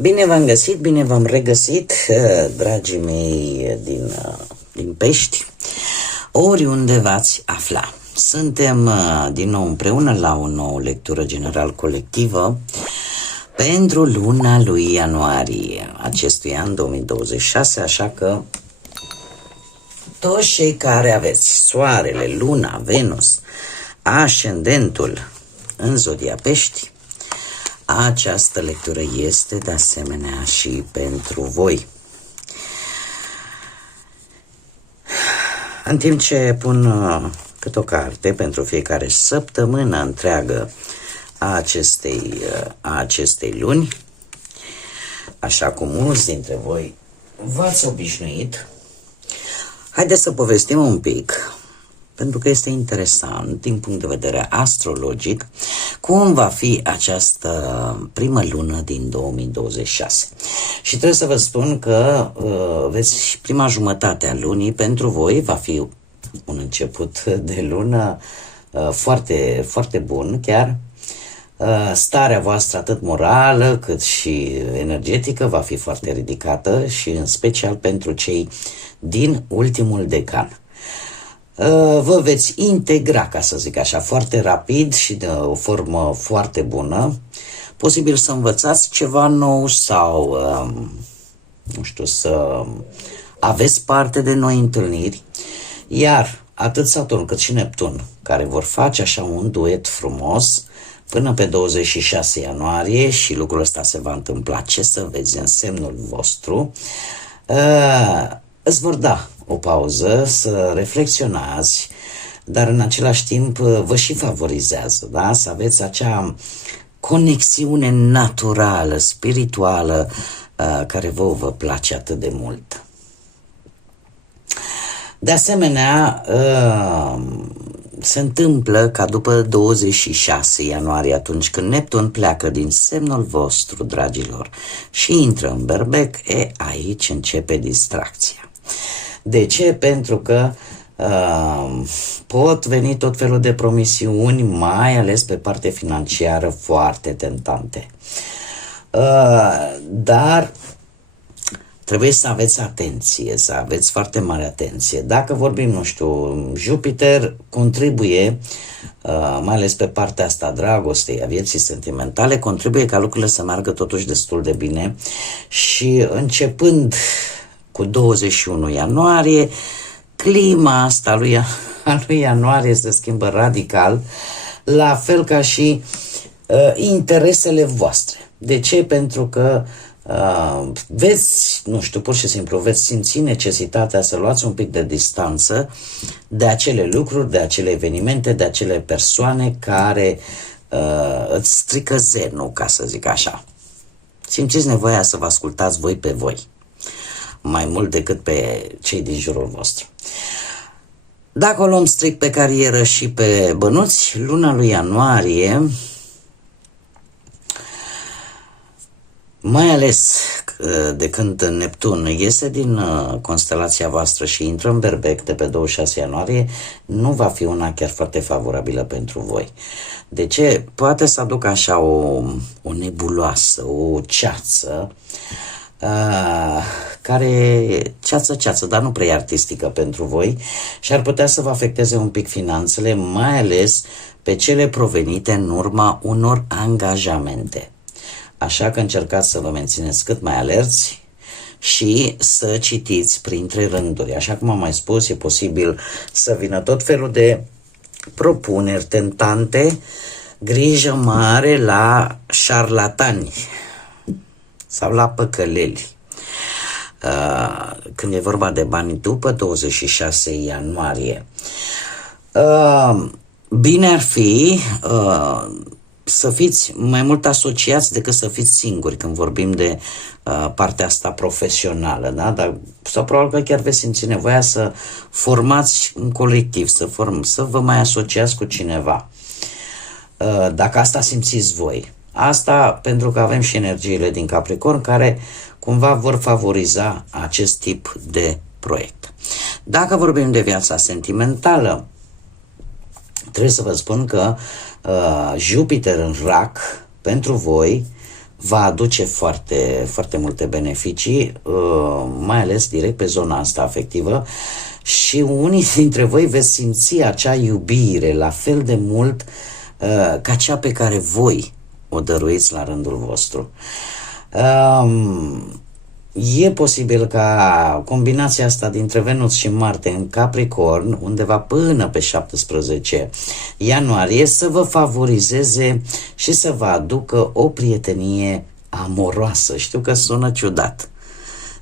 Bine v-am găsit, bine v-am regăsit, dragii mei din Pești, oriunde v-ați afla. Suntem din nou împreună la o nouă lectură general colectivă pentru luna lui ianuarie acestui an 2026, așa că toți cei care aveți Soarele, Luna, Venus, Ascendentul în zodia Pești, această lectură este de asemenea și pentru voi. În timp ce pun câte o carte pentru fiecare săptămână întreagă a acestei luni, așa cum mulți dintre voi v-ați obișnuit, haideți să povestim un pic, pentru că este interesant din punct de vedere astrologic cum va fi această primă lună din 2026. Și trebuie să vă spun că prima jumătate a lunii pentru voi va fi un început de lună foarte, foarte bun, chiar. Starea voastră atât morală cât și energetică va fi foarte ridicată și în special pentru cei din ultimul decan. Vă veți integra, ca să zic așa, foarte rapid și de o formă foarte bună. Posibil să învățați ceva nou sau, nu știu, să aveți parte de noi întâlniri. Iar atât Saturn cât și Neptun, care vor face așa un duet frumos până pe 26 ianuarie și lucrul ăsta se va întâmpla, ce să vezi în semnul vostru, îți vor da o pauză să reflexionați, dar în același timp vă și favorizează, da? Să aveți acea conexiune naturală, spirituală, care vă place atât de mult. De asemenea, se întâmplă ca după 26 ianuarie, atunci când Neptun pleacă din semnul vostru, dragilor, și intră în Berbec, aici începe distracția. De ce? Pentru că pot veni tot felul de promisiuni, mai ales pe partea financiară, foarte tentante. Dar trebuie să aveți atenție, să aveți foarte mare atenție. Dacă vorbim, nu știu, Jupiter contribuie, mai ales pe partea asta a dragostei, a vieții sentimentale, contribuie ca lucrurile să meargă totuși destul de bine și începând cu 21 ianuarie, clima asta a lui ianuarie se schimbă radical, la fel ca și interesele voastre. De ce? Pentru că veți, nu știu, pur și simplu veți simți necesitatea să luați un pic de distanță de acele lucruri, de acele evenimente, de acele persoane care îți strică zenul, ca să zic așa. Simțiți nevoia să vă ascultați voi pe voi, mai mult decât pe cei din jurul vostru. Dacă o luăm strict pe carieră și pe bănuți, luna lui ianuarie, mai ales de când Neptun iese din constelația voastră și intră în Berbec de pe 26 ianuarie, nu va fi una chiar foarte favorabilă pentru voi. De ce? Poate să aducă așa o nebuloasă, o ceață, care ceață, dar nu prea e artistică pentru voi și ar putea să vă afecteze un pic finanțele, mai ales pe cele provenite în urma unor angajamente. Așa că încercați să vă mențineți cât mai alerți și să citiți printre rânduri. Așa cum am mai spus, e posibil să vină tot felul de propuneri tentante, grijă mare la șarlatani sau la păcăleli. Când e vorba de bani după 26 ianuarie. Bine ar fi să fiți mai mult asociați decât să fiți singuri când vorbim de partea asta profesională, da? Dar, sau probabil că chiar veți simți nevoia să formați un colectiv, să vă mai asociați cu cineva. Dacă asta simțiți voi. Asta pentru că avem și energiile din Capricorn care cumva vor favoriza acest tip de proiect. Dacă vorbim de viața sentimentală, trebuie să vă spun că Jupiter în Rac pentru voi va aduce foarte, foarte multe beneficii, mai ales direct pe zona asta afectivă, și unii dintre voi veți simți acea iubire la fel de mult ca cea pe care voi o dăruiți la rândul vostru. E posibil ca combinația asta dintre Venus și Marte în Capricorn, undeva până pe 17 ianuarie, să vă favorizeze și să vă aducă o prietenie amoroasă. Știu că sună ciudat,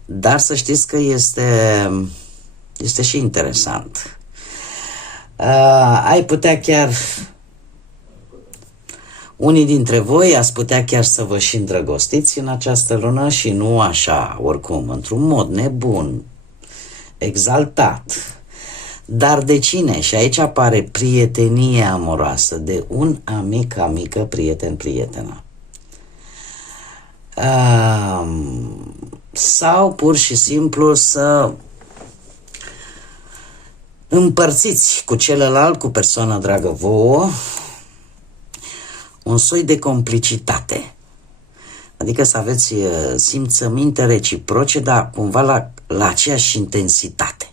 dar să știți că este și interesant. Ai putea chiar... Unii dintre voi ați putea chiar să vă și îndrăgostiți în această lună și nu așa, oricum, într-un mod nebun, exaltat. Dar de cine? Și aici apare prietenie amoroasă, de un amică, prieten-prietenă. Sau pur și simplu să împărțiți cu celălalt, cu persoana dragă vouă, un soi de complicitate. Adică să aveți simțăminte reciproce, dar cumva la aceeași intensitate.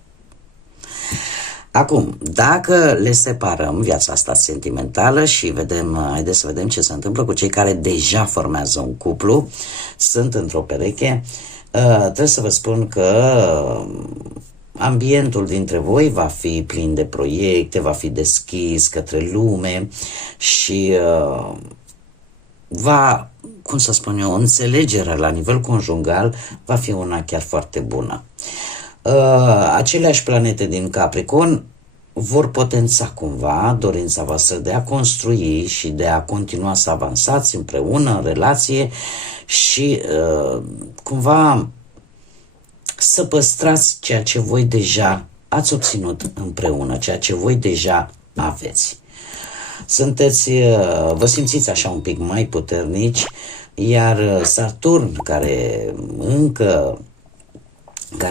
Acum, dacă le separăm viața asta sentimentală și haideți să vedem ce se întâmplă cu cei care deja formează un cuplu, sunt într-o pereche, trebuie să vă spun că ambientul dintre voi va fi plin de proiecte, va fi deschis către lume și înțelegerea la nivel conjugal va fi una chiar foarte bună. Aceleași planete din Capricorn vor potența cumva dorința voastră de a construi și de a continua să avansați împreună în relație și cumva să păstrați ceea ce voi deja ați obținut împreună, ceea ce voi deja aveți. Vă simțiți așa un pic mai puternici, iar Saturn, care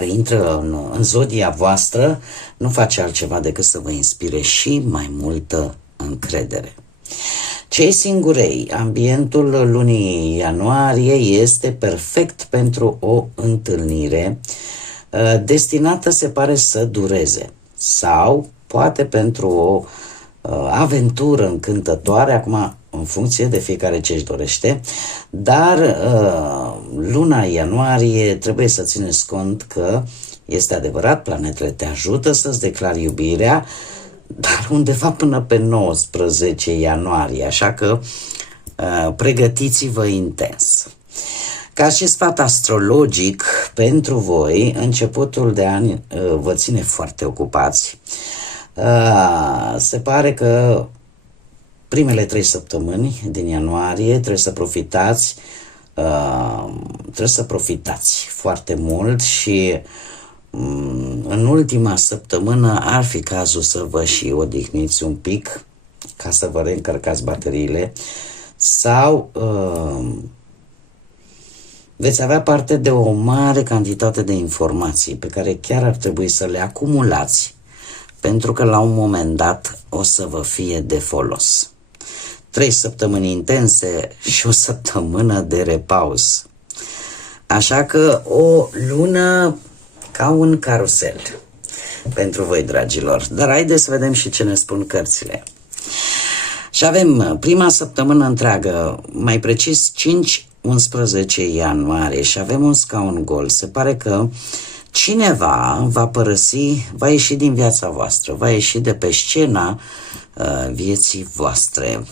intră în zodia voastră, nu face altceva decât să vă inspire și mai multă încredere. Cei singurei, ambientul lunii ianuarie este perfect pentru o întâlnire destinată, se pare, să dureze, sau poate pentru o aventură încântătoare, acum în funcție de fiecare ce își dorește, dar luna ianuarie trebuie să țineți cont că este adevărat, planetele te ajută să-ți declari iubirea, dar undeva până pe 19 ianuarie, așa că pregătiți-vă intens. Ca și sfat astrologic pentru voi, începutul de an vă ține foarte ocupați. Se pare că primele 3 săptămâni din ianuarie trebuie să profitați foarte mult și în ultima săptămână ar fi cazul să vă și odihniți un pic ca să vă reîncărcați bateriile sau veți avea parte de o mare cantitate de informații pe care chiar ar trebui să le acumulați pentru că la un moment dat o să vă fie de folos. 3 săptămâni intense și o săptămână de repaus. Așa că o lună ca un carusel pentru voi, dragilor. Dar haideți să vedem și ce ne spun cărțile. Și avem prima săptămână întreagă, mai precis 5-11 ianuarie, și avem un scaun gol. Se pare că cineva va ieși din viața voastră, va ieși de pe scena vieții voastre.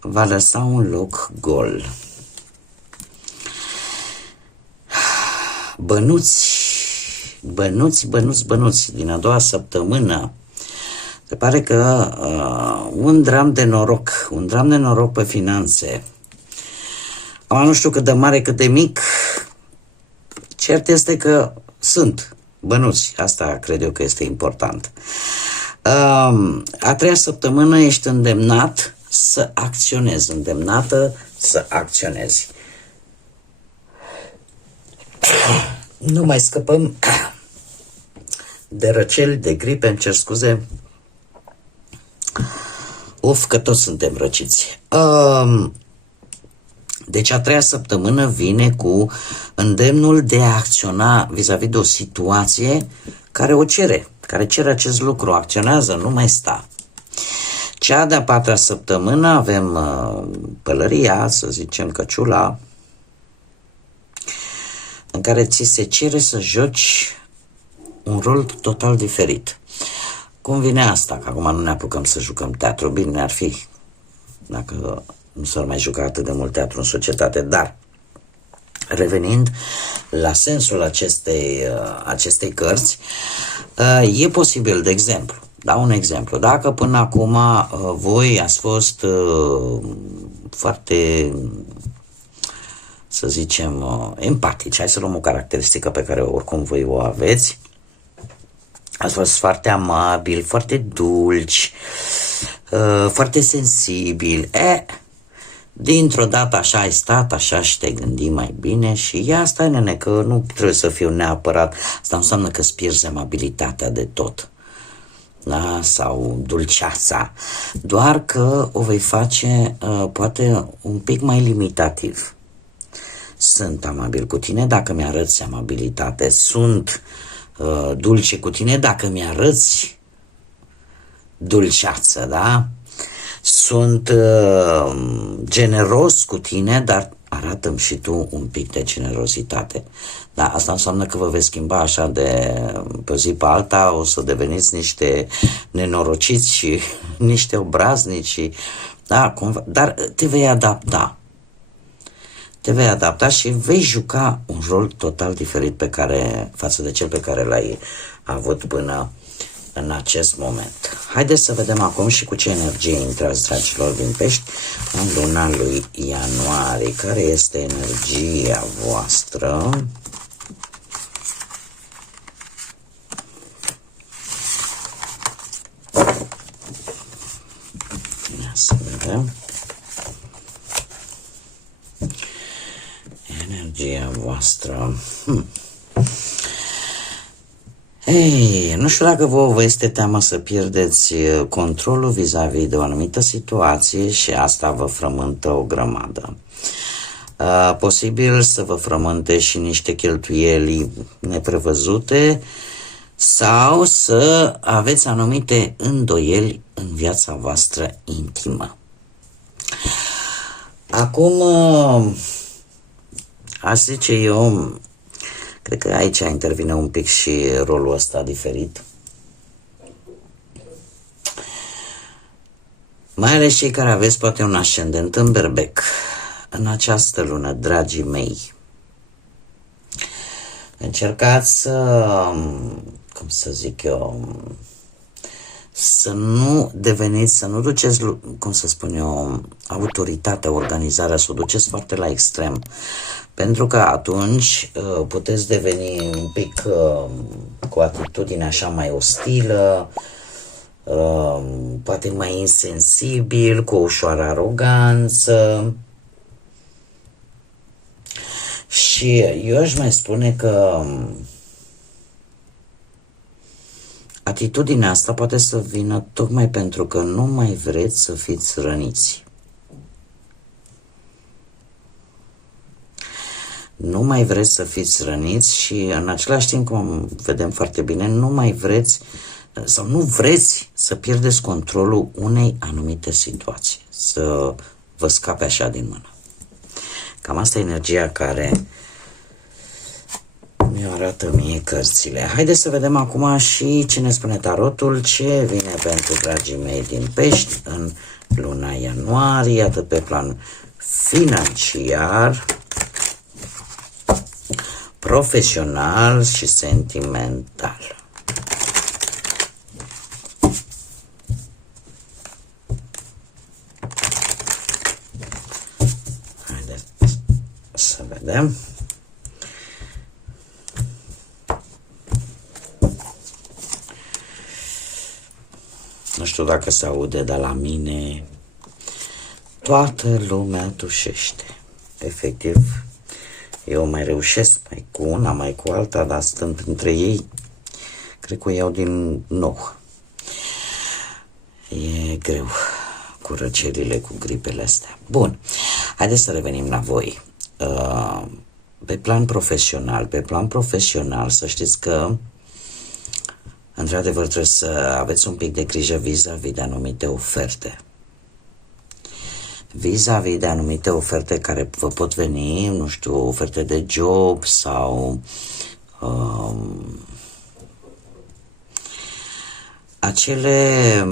Va lăsa un loc gol. Bănuți din a doua săptămână Se pare că un dram de noroc pe finanțe. Am nu știu cât de mare, cât de mic, cert este că sunt bănuți. Asta cred eu că este important. A treia săptămână ești îndemnat să acționezi, îndemnată să acționezi. Nu mai scăpăm de răceli, de gripe, îmi cer scuze. Că toți suntem răciți. Deci a treia săptămână vine cu îndemnul de a acționa vis-a-vis de o situație care o cere, care cere acest lucru, acționează, nu mai sta. Cea de-a patra săptămână avem pălăria, să zicem căciula, în care ți se cere să joci un rol total diferit. Cum vine asta? Că acum nu ne apucăm să jucăm teatru, bine ar fi dacă nu s-ar mai juca atât de mult teatru în societate, dar revenind la sensul acestei cărți, e posibil, de exemplu, dau un exemplu, dacă până acum voi ați fost foarte, să zicem, empatici, hai să luăm o caracteristică pe care oricum voi o aveți, ați fost foarte amabil, foarte dulci, foarte sensibil, dintr-o dată așa ai stat, așa și te-ai gândit mai bine și ia stai, nene, că nu trebuie să fiu neapărat, asta înseamnă că îți pierzi amabilitatea de tot, da? Sau dulceața, doar că o vei face poate un pic mai limitativ. Sunt amabil cu tine dacă mi-arăți amabilitate, sunt dulce cu tine dacă mi-arăți dulceață, da? Sunt generos cu tine, dar arată-mi și tu un pic de generozitate. Da, asta înseamnă că vă veți schimba așa de pe zi pe alta, o să deveniți niște nenorociți și niște obraznici, da, cumva, dar te vei adapta. Te vei adapta și vei juca un rol total diferit față de cel pe care l-ai avut până în acest moment. Haideți să vedem acum și cu ce energie intrați, dragilor din Pești, în luna lui ianuarie. Care este energia voastră? Ia să vedem. Energia voastră. Ei, nu știu dacă vă este teamă să pierdeți controlul vis-a-vis de o anumită situație și asta vă frământă o grămadă. Posibil să vă frământe și niște cheltuieli neprevăzute sau să aveți anumite îndoieli în viața voastră intimă. Acum, aș zice eu, cred că aici intervine un pic și rolul ăsta diferit. Mai ales cei care aveți poate un ascendent în Berbec. În această lună, dragii mei, încercați să, cum să zic eu, să nu deveniți, să nu duceți, cum să spun eu, autoritatea, organizarea, să o duceți foarte la extrem. Pentru că atunci puteți deveni un pic cu atitudine așa mai ostilă, poate mai insensibil, cu o ușoară aroganță. Și eu aș mai spune că atitudinea asta poate să vină tocmai pentru că nu mai vreți să fiți răniți. Nu mai vreți să fiți răniți și în același timp, cum vedem foarte bine, nu mai vreți sau nu vreți să pierdeți controlul unei anumite situații, să vă scape așa din mână. Cam asta e energia care mi-o arată mie cărțile. Haideți să vedem acum și ce ne spune tarotul, ce vine pentru dragii mei din Pești în luna ianuarie, atât pe plan financiar, profesional și sentimental. vedem. Nu știu dacă se aude, dar la mine toată lumea tușește. Efectiv, eu mai reușesc, mai cu una, mai cu alta, dar stând printre ei, cred că o iau din nou. E greu cu răcelile, cu gripele astea. Bun, haideți să revenim la voi. Pe plan profesional, să știți că într-adevăr trebuie să aveți un pic de grijă vis-a-vis de anumite oferte. Vis-a-vis de anumite oferte care vă pot veni, nu știu, oferte de job sau acele,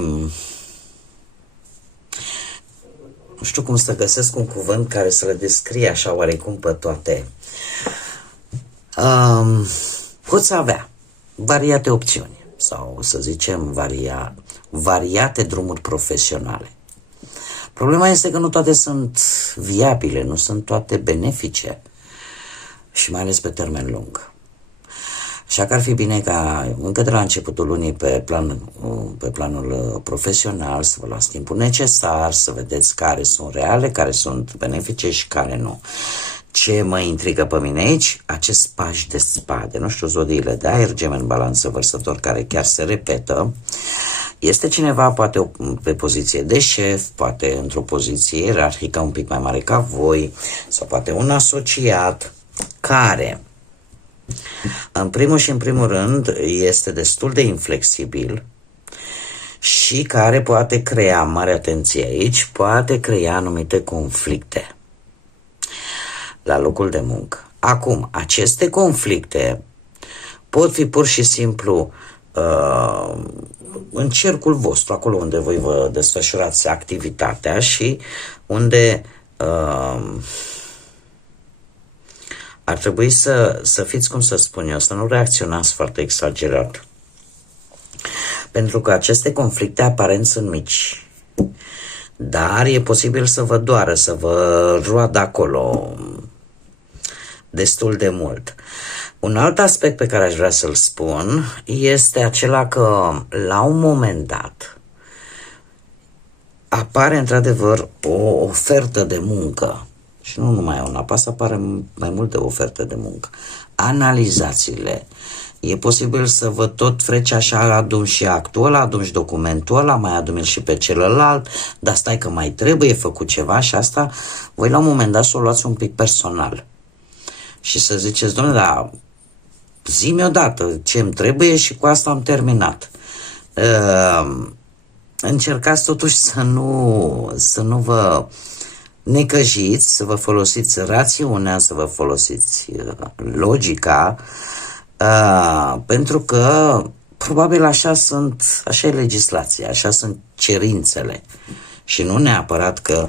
nu știu cum să găsesc un cuvânt care să le descrie așa oarecum pe toate. Poți avea variate opțiuni sau să zicem variate drumuri profesionale. Problema este că nu toate sunt viabile, nu sunt toate benefice și mai ales pe termen lung. Așa că ar fi bine ca încă de la începutul lunii pe planul profesional să vă luați timpul necesar, să vedeți care sunt reale, care sunt benefice și care nu. Ce mă intrigă pe mine aici? Acest paș de spade, nu știu, zodiile de aer, Gemen, Balanță, Vărsător, care chiar se repetă. Este cineva poate pe poziție de șef, poate într-o poziție ierarhică un pic mai mare ca voi, sau poate un asociat care, în primul și în primul rând, este destul de inflexibil și care poate crea, mare atenție aici, poate crea anumite conflicte la locul de muncă. Acum, aceste conflicte pot fi pur și simplu în cercul vostru, acolo unde voi vă desfășurați activitatea și unde ar trebui să fiți, cum să spun eu, să nu reacționați foarte exagerat. Pentru că aceste conflicte aparent sunt mici, dar e posibil să vă doară, să vă roadă acolo destul de mult. Un alt aspect pe care aș vrea să-l spun este acela că la un moment dat apare într-adevăr o ofertă de muncă și nu numai una, pas apare mai multe oferte de muncă. Analizați-le. E posibil să vă tot frece așa, adun și actul ăla, adun și documentul ăla, mai adun și pe celălalt, dar stai că mai trebuie făcut ceva și asta voi la un moment dat să o luați un pic personal. Și să ziceți, domnule, dar zi-mi odată ce îmi trebuie și cu asta am terminat. Încercați totuși să nu vă necăjiți, să vă folosiți rațiunea, să vă folosiți logica, pentru că probabil așa e legislația, așa sunt cerințele și nu neapărat că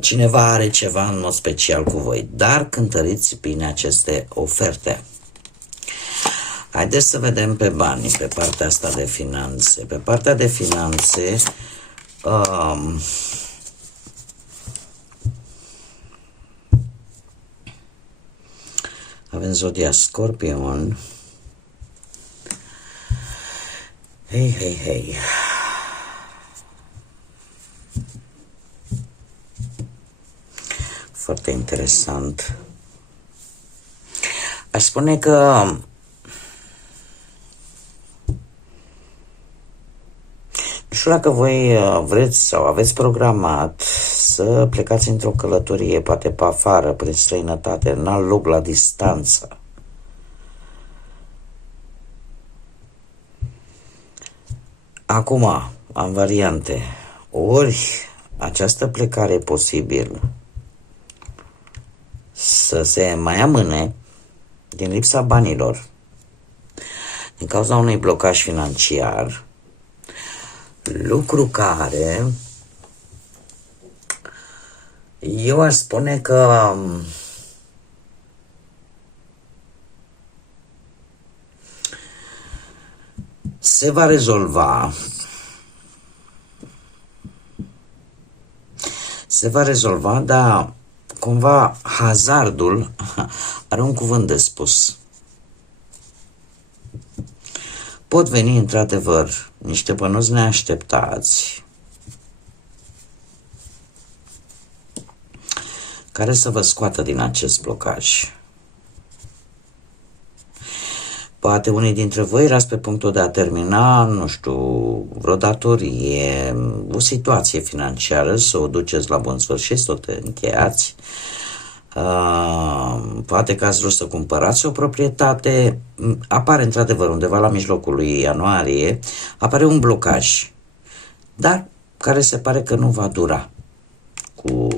cineva are ceva în mod special cu voi, dar cântăriți bine aceste oferte. Haideți să vedem pe bani, pe partea asta de finanțe. Pe partea de finanțe, avem zodia Scorpion. Hei. Foarte interesant. Aș spune că nu știu dacă voi vreți sau aveți programat să plecați într-o călătorie, poate pe afară, prin străinătate, în alt loc, la distanță. Acum, am variante. Ori această plecare e posibil să se mai amâne din lipsa banilor, din cauza unui blocaj financiar, lucru care eu aș spune că se va rezolva. Se va rezolva, dar cumva hazardul are un cuvânt de spus. Pot veni într-adevăr niște bănuți neașteptați care să vă scoată din acest blocaj. Poate unii dintre voi erați pe punctul de a termina, nu știu, vreo datorie, o situație financiară, să o duceți la bun sfârșit, să o încheiați. Poate că ați vrut să cumpărați o proprietate. Apare într-adevăr undeva la mijlocul lui ianuarie, apare un blocaj, dar care se pare că nu va dura, cu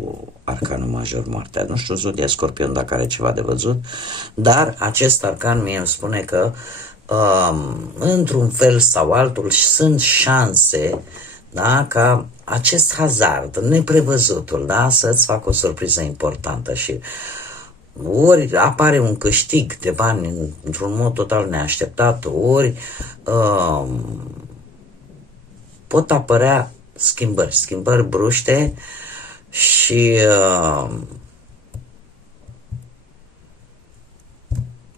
arcanul major moartea. Nu știu, zodia Scorpion dacă are ceva de văzut, dar acest arcan mie îmi spune că într-un fel sau altul sunt șanse, da, ca acest hazard, neprevăzutul, da, să-ți facă o surpriză importantă și ori apare un câștig de bani într-un mod total neașteptat, ori pot apărea schimbări bruște și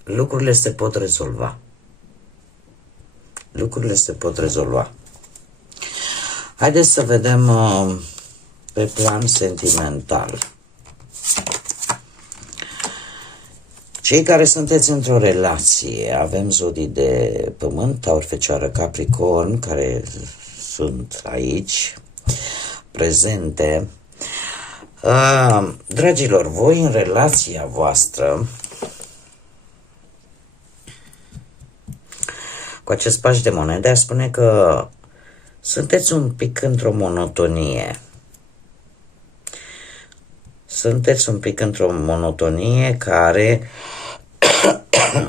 lucrurile se pot rezolva. Lucrurile se pot rezolva. Haideți să vedem pe plan sentimental. Cei care sunteți într-o relație, avem zodii de pământ, Taur, Fecioară, Capricorn, care sunt aici, prezente. Dragilor, voi în relația voastră, cu acest paș de monede, aș spune că sunteți un pic într-o monotonie. Sunteți un pic într-o monotonie care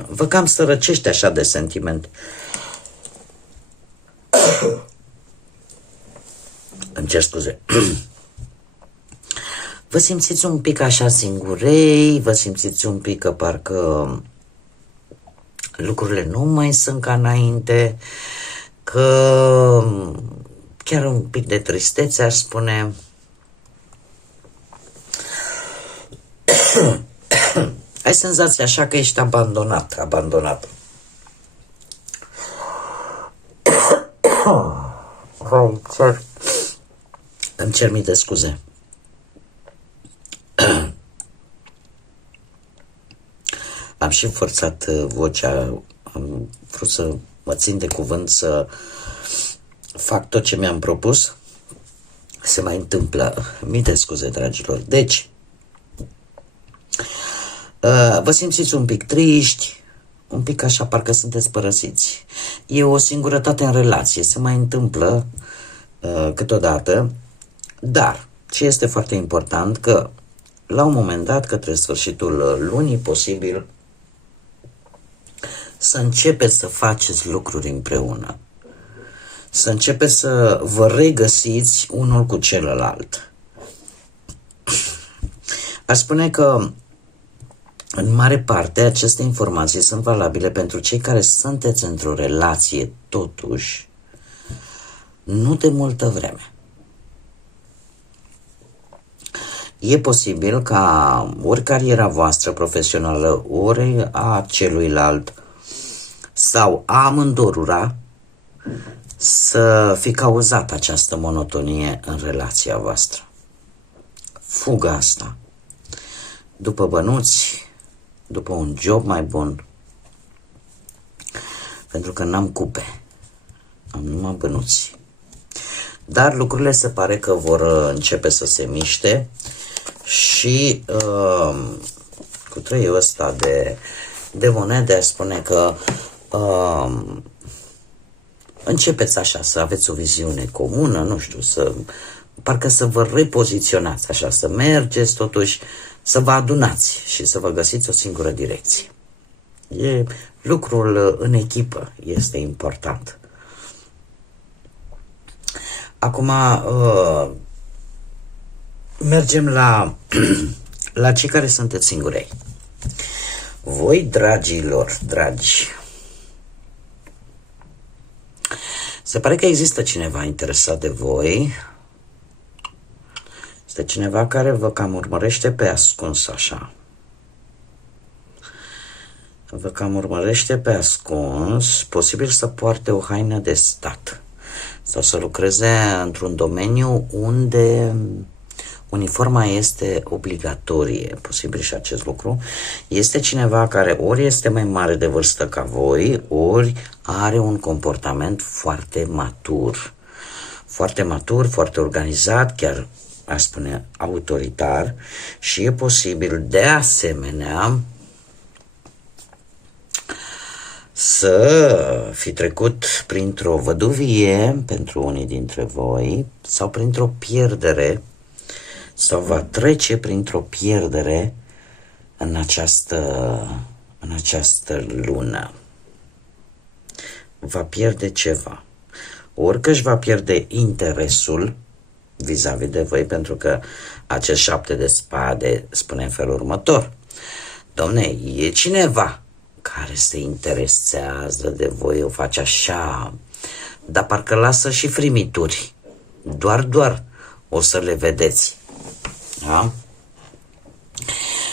vă cam sărăcește așa de sentiment. Îmi cer scuze. Vă simțiți un pic așa singurei, vă simțiți un pic că parcă lucrurile nu mai sunt ca înainte, că chiar un pic de tristețe, aș spune. Ai senzația așa că ești abandonat. Îmi cer mii de scuze. Am și forțat vocea, am vrut să mă țin de cuvânt, să fac tot ce mi-am propus. Se mai întâmplă. Mii de scuze, dragilor. Deci, vă simțiți un pic triști, un pic așa, parcă sunteți părăsiți. E o singurătate în relație, se mai întâmplă câteodată, dar ce este foarte important, că la un moment dat, către sfârșitul lunii posibil, să începeți să faceți lucruri împreună. Să începeți să vă regăsiți unul cu celălalt. Aș spune că în mare parte aceste informații sunt valabile pentru cei care sunteți într-o relație totuși nu de multă vreme. E posibil ca ori cariera voastră profesională, ori a celuilalt sau a amândorura să fi cauzat această monotonie în relația voastră. Fuga asta după bănuți, după un job mai bun, pentru că n-am cupe, am numai bănuți. Dar lucrurile se pare că vor începe să se miște și cu treiul ăsta de monede aș spune că începeți așa să aveți o viziune comună, nu știu, parcă să vă repoziționați așa, să mergeți totuși, să vă adunați și să vă găsiți o singură direcție. Lucrul în echipă este important. Acum mergem la cei care sunteți singurei. Voi, dragilor, dragi, se pare că există cineva interesat de voi. Este cineva care vă cam urmărește pe ascuns așa. Vă cam urmărește pe ascuns, posibil să poarte o haină de stat sau să lucreze într-un domeniu unde uniforma este obligatorie, posibil și acest lucru. Este cineva care ori este mai mare de vârstă ca voi, ori are un comportament foarte matur. Foarte matur, foarte organizat, chiar aș spune autoritar, și e posibil de asemenea să fi trecut printr-o văduvie pentru unii dintre voi sau printr-o pierdere sau va trece printr-o pierdere în această lună. Va pierde ceva. Ori că își va pierde interesul vis-a-vis de voi, pentru că acest 7 de spade spune în felul următor. Dom'le, e cineva care se interesează de voi, o face așa, dar parcă lasă și frimituri. Doar o să le vedeți. Da?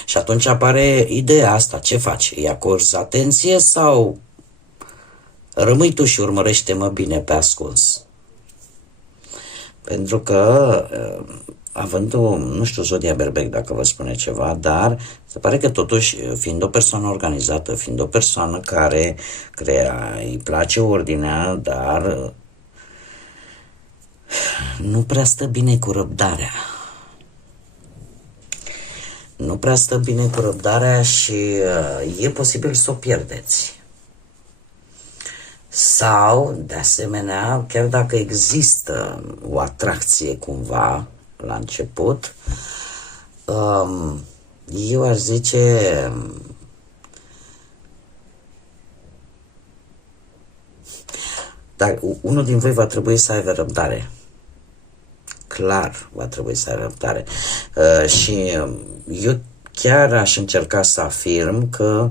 Și atunci apare ideea asta, ce faci? Îi acorzi atenție sau rămâi tu și urmărește-mă bine pe ascuns? Pentru că, având o, nu știu, zodia Berbec dacă vă spune ceva, dar se pare că totuși, fiind o persoană organizată, fiind o persoană care îi place ordinea, dar nu prea stă bine cu răbdarea. Nu prea stă bine cu răbdarea și e posibil să o pierdeți. Sau, de asemenea, chiar dacă există o atracție cumva la început, eu aș zice dar unul din voi va trebui să aibă răbdare. Clar va trebui să aibă răbdare. Și eu chiar aș încerca să afirm că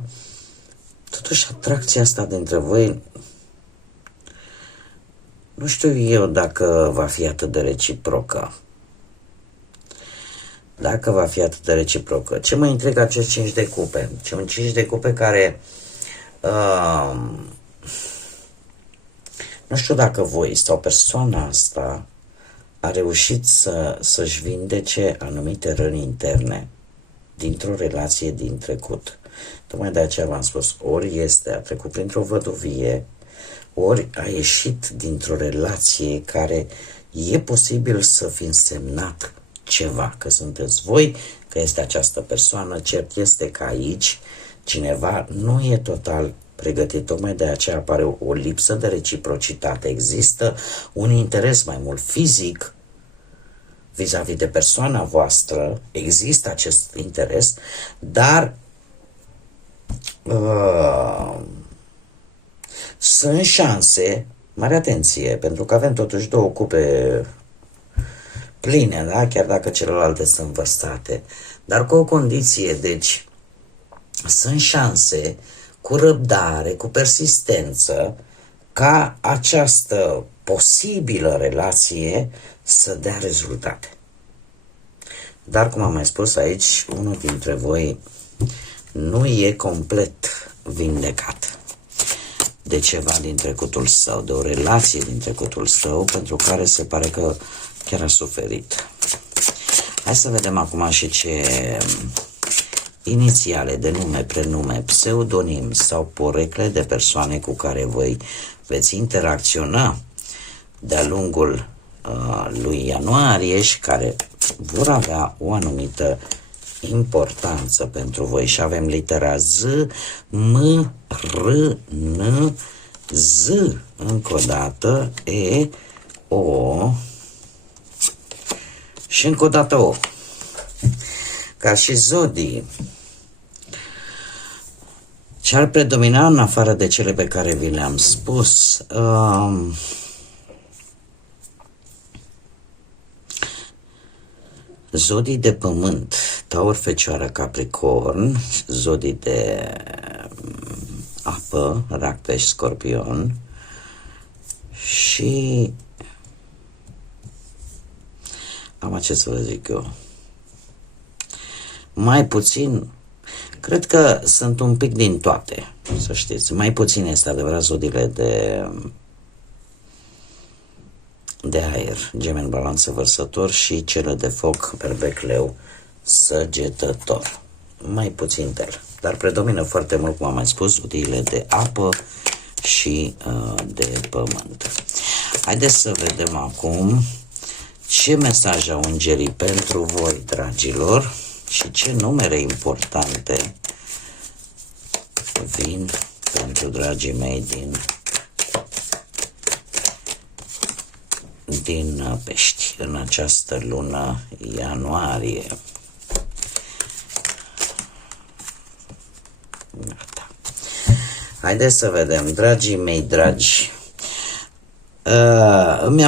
totuși atracția asta dintre voi, nu știu eu dacă va fi atât de reciprocă. Dacă va fi atât de reciprocă. Ce mă intrigă acest 5 de cupe? Un 5 de cupe care nu știu dacă voi sau persoana asta a reușit să-și vindece anumite răni interne dintr-o relație din trecut. Tocmai de aceea v-am spus, ori a trecut printr-o văduvie, ori a ieșit dintr-o relație care e posibil să fi însemnat ceva, că sunteți voi, că este această persoană, cert este că aici cineva nu e total pregătit, tocmai de aceea apare o lipsă de reciprocitate, există un interes mai mult fizic vis-a-vis de persoana voastră, există acest interes, dar sunt șanse, mare atenție, pentru că avem totuși 2 cupe pline, da? Chiar dacă celelalte sunt vărsate, dar cu o condiție, deci sunt șanse cu răbdare, cu persistență, ca această posibilă relație să dea rezultate. Dar, cum am mai spus aici, unul dintre voi nu e complet vindecat de ceva din trecutul său, de o relație din trecutul său, pentru care se pare că chiar a suferit. Hai să vedem acum și ce inițiale de nume, prenume, pseudonim sau porecle de persoane cu care voi veți interacționa de-a lungul lui ianuarie și care vor avea o anumită importanță pentru voi. Și avem litera Z, M, R, N, Z, încă o dată, E, O și încă o dată O. Ca și zodii, ce ar predomina în afară de cele pe care vi le-am spus? Zodii de pământ, Taur, Fecioară, Capricorn, zodii de apă, Rac, Pești, Scorpion și am ce să vă zic eu, mai puțin, cred că sunt un pic din toate, să știți. Mai puțin este adevărat zodiile de aer, Gemeni, Balanță, Vărsător, și cele de foc, Berbec, Leu, Săgetător. Mai puțin tel, dar predomină foarte mult, cum am mai spus, zodiile de apă și de pământ. Haideți să vedem acum ce mesaj au îngerii pentru voi, dragilor, și ce numere importante vin pentru dragii mei din Pești în această lună ianuarie. Gata. Haideți să vedem, dragii mei dragi. Îmi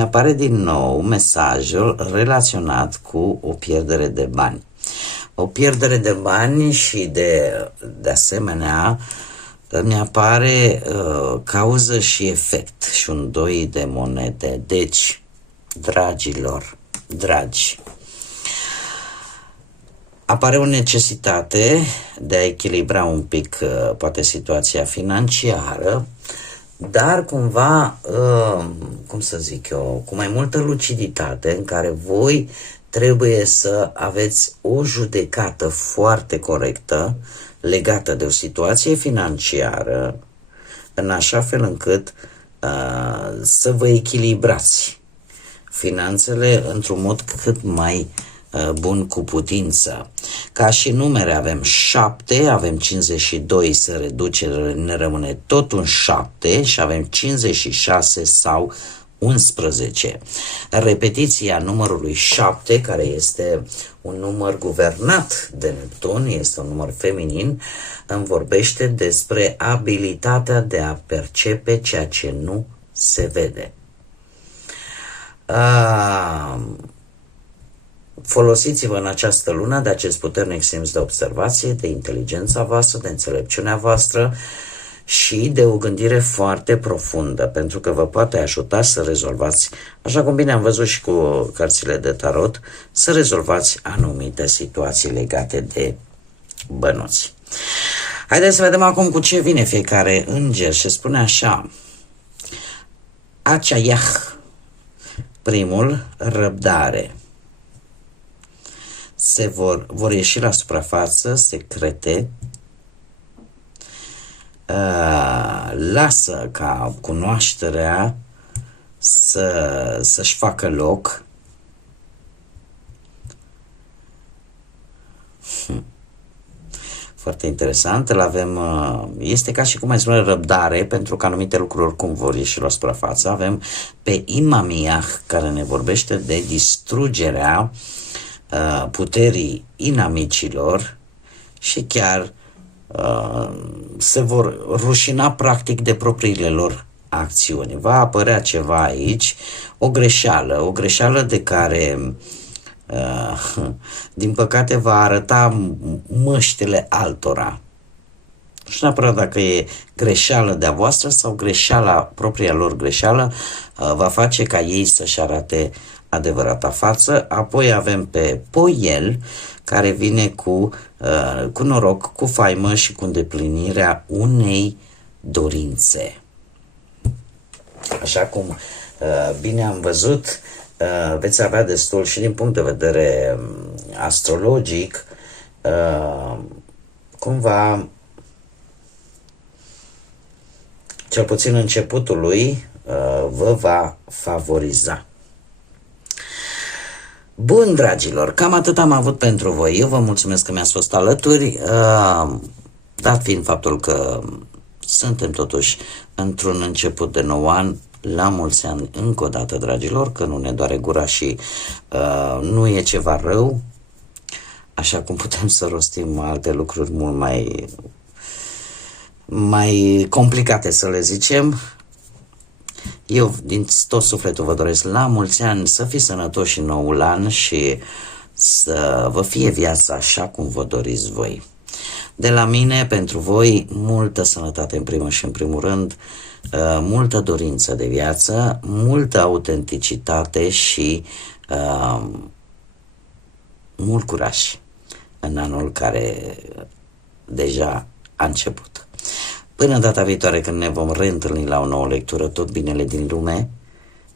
apare din nou mesajul relaționat cu o pierdere de bani. O pierdere de bani și de asemenea îmi apare cauză și efect și un doi de monede. Deci, dragilor, dragi, apare o necesitate de a echilibra un pic poate situația financiară, dar cumva, cum să zic eu, cu mai multă luciditate, în care voi trebuie să aveți o judecată foarte corectă legată de o situație financiară, în așa fel încât să vă echilibrați finanțele într-un mod cât mai bun cu putință. Ca și numere avem 7, avem 52, să reducere ne rămâne tot un 7 și avem 56 sau 11. Repetiția numărului 7, care este un număr guvernat de Neptun, este un număr feminin, îmi vorbește despre abilitatea de a percepe ceea ce nu se vede. Folosiți-vă în această lună de acest puternic simț de observație, de inteligența voastră, de înțelepciunea voastră și de o gândire foarte profundă, pentru că vă poate ajuta să rezolvați, așa cum bine am văzut și cu cărțile de tarot, să rezolvați anumite situații legate de bănuți. Haideți să vedem acum cu ce vine fiecare înger și spune așa: Aceaiah, primul, răbdare. Vor ieși la suprafață secrete, lasă ca cunoașterea să-și facă loc. Foarte interesant, îl avem, este ca și cum mai spune răbdare, pentru că anumite lucruri oricum vor ieși la suprafață. Avem pe Imamiah, care ne vorbește de distrugerea puterii inamicilor și chiar se vor rușina practic de propriile lor acțiuni. Va apărea ceva aici, o greșeală de care din păcate va arăta măștile altora. Nu știu neapărat dacă e greșeală de-a voastră sau propria lor greșeală va face ca ei să-și arate adevărata față. Apoi avem pe Poiel, care vine cu noroc, cu faimă și cu îndeplinirea unei dorințe. Așa cum bine am văzut, veți avea destul și din punct de vedere astrologic, cumva, cel puțin începutul lui, vă va favoriza. Bun, dragilor, cam atât am avut pentru voi. Eu vă mulțumesc că mi-ați fost alături, dat fiind faptul că suntem totuși într-un început de nou an. La mulți ani încă o dată, dragilor, că nu ne doare gura și nu e ceva rău, așa cum putem să rostim alte lucruri mult mai complicate, să le zicem. Eu din tot sufletul vă doresc la mulți ani, să fiți sănătoși în noul an și să vă fie viața așa cum vă doriți voi. De la mine, pentru voi, multă sănătate în primul și în primul rând, multă dorință de viață, multă autenticitate și mult curaj în anul care deja a început. Până data viitoare când ne vom reîntâlni la o nouă lectură, tot binele din lume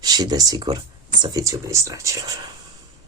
și, desigur, să fiți iubiți, dragilor!